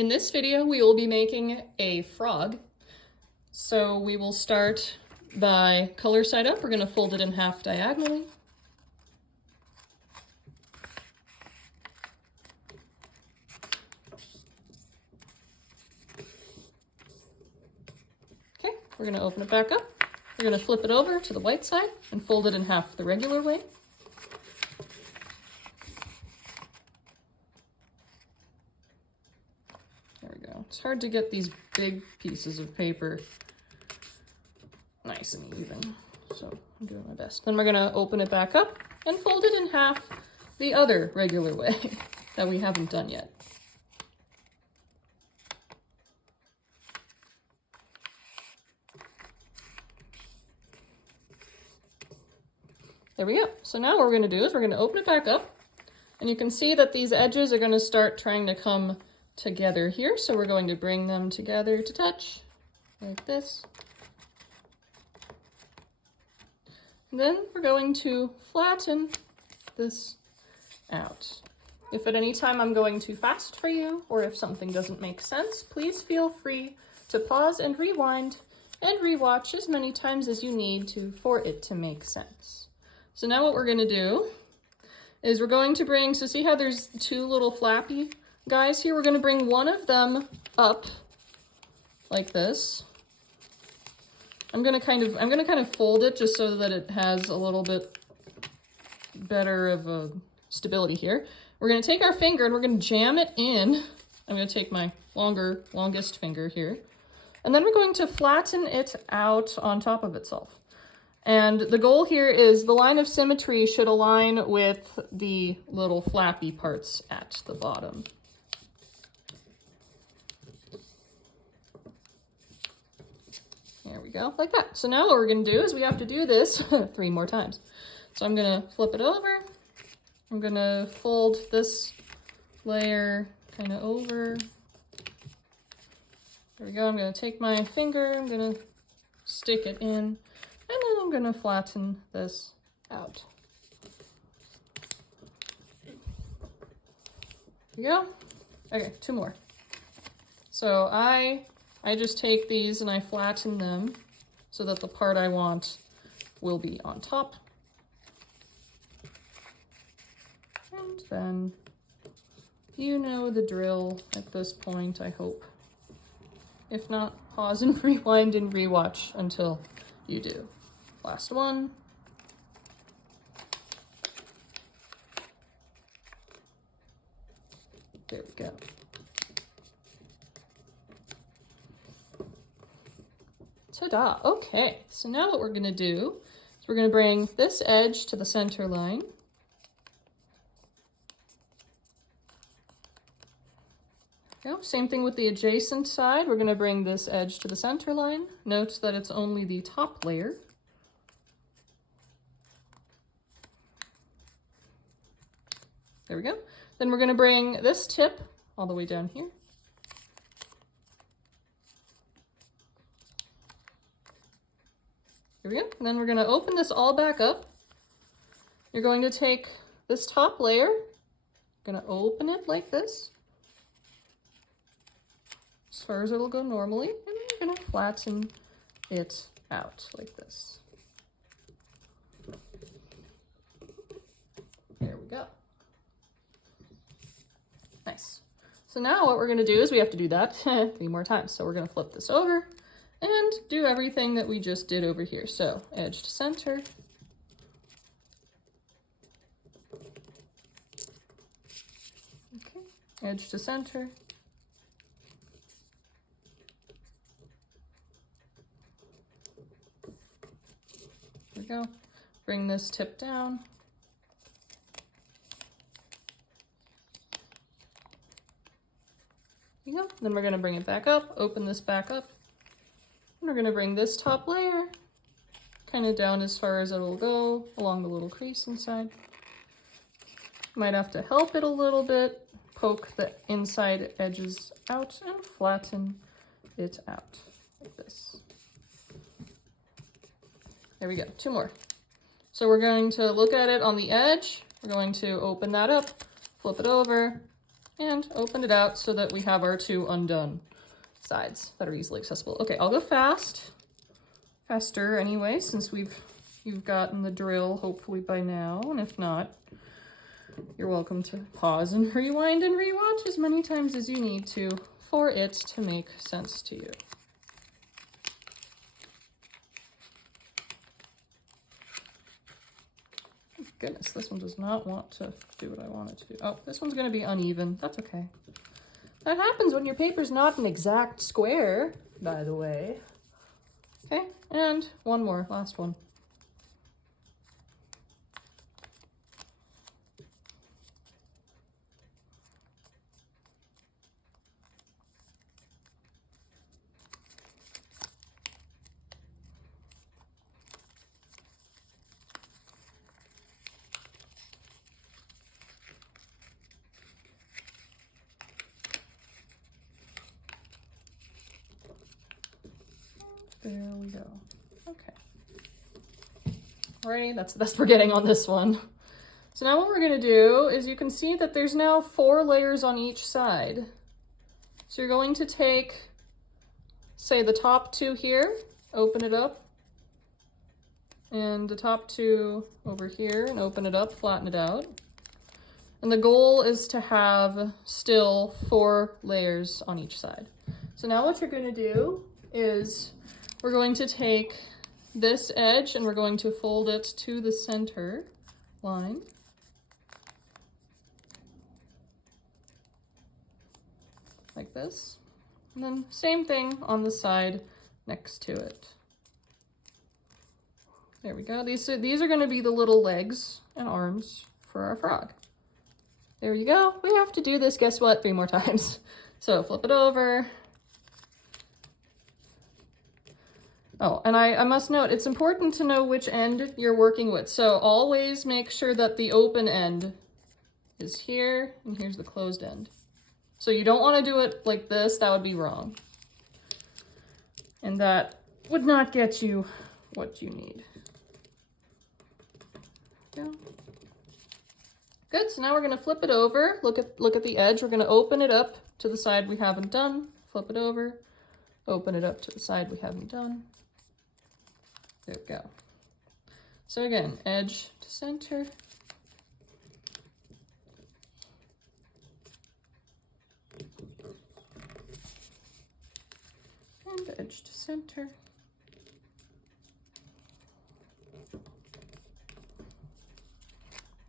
In this video, we will be making a frog. So we will start by color side up. We're going to fold it in half diagonally. Okay, we're going to open it back up. We're going to flip it over to the white side and fold it in half the regular way. There we go. It's hard to get these big pieces of paper nice and even, so I'm doing my best. Then we're going to open it back up and fold it in half the other regular way that we haven't done yet. There we go. So now what we're going to do is we're going to open it back up, and you can see that these edges are going to start trying to come together here. So we're going to bring them together to touch like this. And then we're going to flatten this out. If at any time I'm going too fast for you, or if something doesn't make sense, please feel free to pause and rewind and rewatch as many times as you need to for it to make sense. So now what we're going to do is we're going to bring, so see how there's two little flappy guys here? We're going to bring one of them up like this. I'm going to kind of fold it just so that it has a little bit better of a stability here. We're going to take our finger and we're going to jam it in. I'm going to take my longest finger here. And then we're going to flatten it out on top of itself. And the goal here is the line of symmetry should align with the little flappy parts at the bottom. There we go, like that. So now what we're going to do is we have to do this 3 more times. So I'm going to flip it over. I'm going to fold this layer kind of over. There we go. I'm going to take my finger, I'm going to stick it in, and then I'm going to flatten this out. There we go. Okay, 2 more. So I just take these and I flatten them so that the part I want will be on top. And then you know the drill at this point, I hope. If not, pause and rewind and rewatch until you do. Last one. There we go. Ta-da! Okay, so now what we're going to do is we're going to bring this edge to the center line. Same thing with the adjacent side. We're going to bring this edge to the center line. Note that it's only the top layer. There we go. Then we're going to bring this tip all the way down here. Here we go. And then we're going to open this all back up. You're going to take this top layer, going to open it like this, as far as it'll go normally, and then you're going to flatten it out like this. There we go. Nice. So now what we're going to do is we have to do that 3 more times. So we're going to flip this over and do everything that we just did over here. So edge to center. Okay, edge to center. There we go. Bring this tip down. There you go. Then we're going to bring it back up, open this back up. And we're going to bring this top layer kind of down as far as it'll go along the little crease inside. Might have to help it a little bit, poke the inside edges out and flatten it out like this. There we go, 2 more. So we're going to look at it on the edge. We're going to open that up, flip it over, and open it out so that we have our two undone sides that are easily accessible. Okay, I'll go faster anyway, since you've gotten the drill hopefully by now, and if not, you're welcome to pause and rewind and rewatch as many times as you need to for it to make sense to you. Goodness, this one does not want to do what I want it to do. Oh, this one's going to be uneven. That's okay. That happens when your paper's not an exact square, by the way. Okay, and one more, last one. There we go. Okay. Alrighty, that's the best we're getting on this one. So now what we're going to do is you can see that there's now 4 layers on each side. So you're going to take, say, the top 2 here, open it up, and the top 2 over here, and open it up, flatten it out. And the goal is to have still 4 layers on each side. So now what you're going to do is we're going to take this edge and we're going to fold it to the center line. Like this. And then same thing on the side next to it. There we go. These are going to be the little legs and arms for our frog. There you go. We have to do this, guess what, 3 more times. So flip it over. Oh, and I must note, it's important to know which end you're working with. So always make sure that the open end is here, and here's the closed end. So you don't want to do it like this, that would be wrong. And that would not get you what you need. Yeah. Good, so now we're gonna flip it over. Look at the edge. We're gonna open it up to the side we haven't done. Flip it over, open it up to the side we haven't done. There we go. So again, edge to center. And edge to center.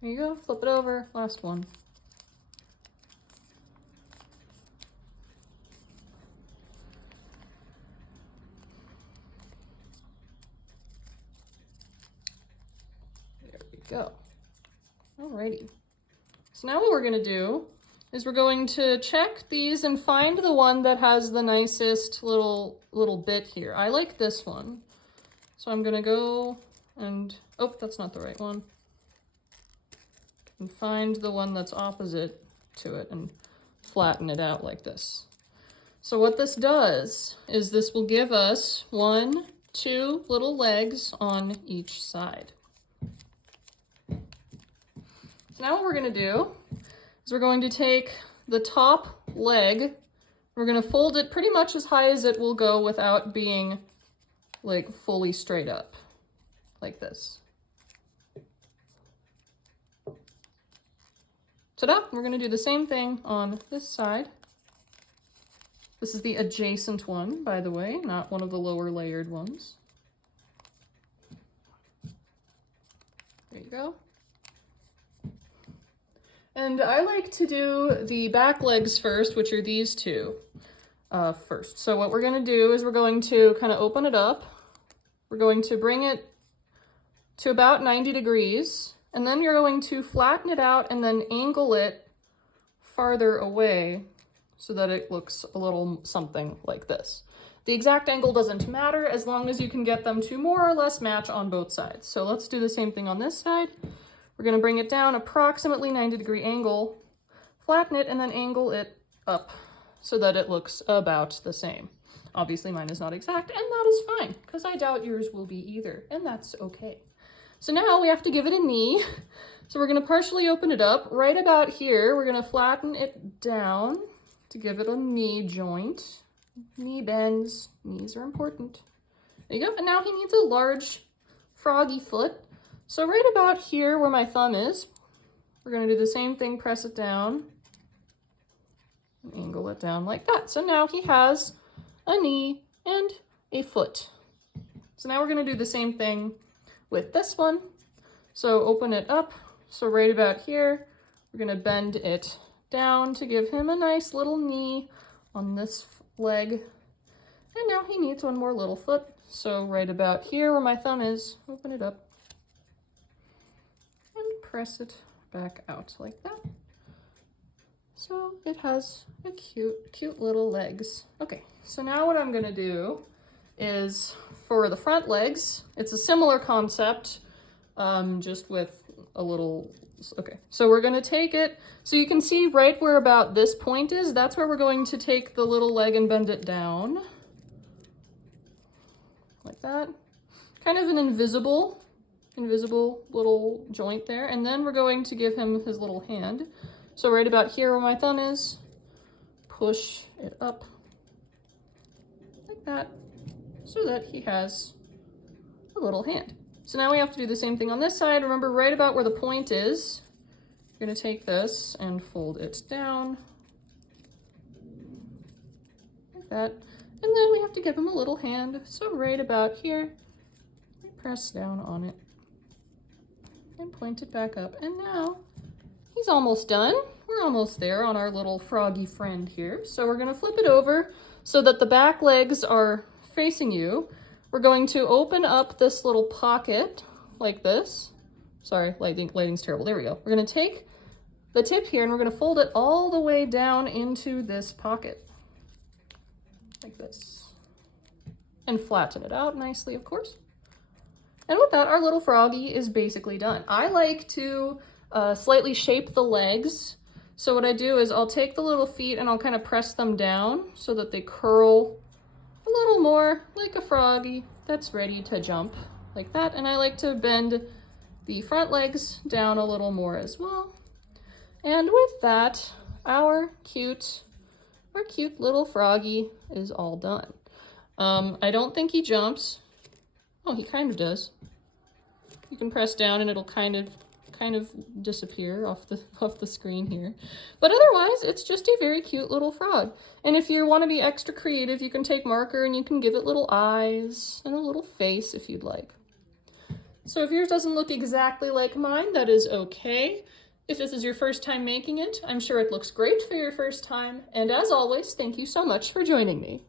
There you go, flip it over, last one. Go. Alrighty. So now what we're going to do is we're going to check these and find the one that has the nicest little bit here. I like this one. So I'm going to go and, oh, that's not the right one. And find the one that's opposite to it and flatten it out like this. So what this does is this will give us 1, 2 little legs on each side. Now what we're going to do is we're going to take the top leg, we're going to fold it pretty much as high as it will go without being like fully straight up, like this. Ta-da! We're going to do the same thing on this side. This is the adjacent one, by the way, not one of the lower layered ones. There you go. And I like to do the back legs first, which are these 2 first. So what we're going to do is we're going to kind of open it up. We're going to bring it to about 90 degrees, and then you're going to flatten it out and then angle it farther away so that it looks a little something like this. The exact angle doesn't matter as long as you can get them to more or less match on both sides. So let's do the same thing on this side. We're going to bring it down approximately 90-degree angle, flatten it, and then angle it up so that it looks about the same. Obviously mine is not exact, and that is fine, because I doubt yours will be either, and that's okay. So now we have to give it a knee. So we're gonna partially open it up. Right about here, we're gonna flatten it down to give it a knee joint. Knee bends, knees are important. There you go, and now he needs a large froggy foot. So right about here where my thumb is, we're gonna do the same thing, press it down, and angle it down like that. So now he has a knee and a foot. So now we're gonna do the same thing with this one. So open it up. So right about here, we're gonna bend it down to give him a nice little knee on this leg. And now he needs one more little foot. So right about here where my thumb is, open it up and press it back out like that. So it has a cute little legs. Okay, so now what I'm gonna do is for the front legs, it's a similar concept, just with a little, okay. So we're gonna take it, so you can see right where about this point is, that's where we're going to take the little leg and bend it down. Like that. Kind of an invisible little joint there. And then we're going to give him his little hand. So right about here where my thumb is, push it up like that so that he has a little hand. So now we have to do the same thing on this side. Remember right about where the point is, you're gonna take this and fold it down like that. And then we have to give him a little hand. So right about here, we press down on it and point it back up. And now he's almost done. We're almost there on our little froggy friend here. So we're gonna flip it over so that the back legs are facing you. We're going to open up this little pocket like this. Sorry, lighting's terrible. There we go. We're gonna take the tip here and we're gonna fold it all the way down into this pocket. Like this. And flatten it out nicely, of course. And with that, our little froggy is basically done. I like to slightly shape the legs. So what I do is I'll take the little feet and I'll kind of press them down so that they curl a little more like a froggy that's ready to jump like that. And I like to bend the front legs down a little more as well. And with that, our cute little froggy is all done. I don't think he jumps. Oh, he kind of does. You can press down and it'll kind of disappear off the screen here. But otherwise, it's just a very cute little frog. And if you want to be extra creative, you can take marker and you can give it little eyes and a little face if you'd like. So if yours doesn't look exactly like mine, that is okay. If this is your first time making it, I'm sure it looks great for your first time. And as always, thank you so much for joining me.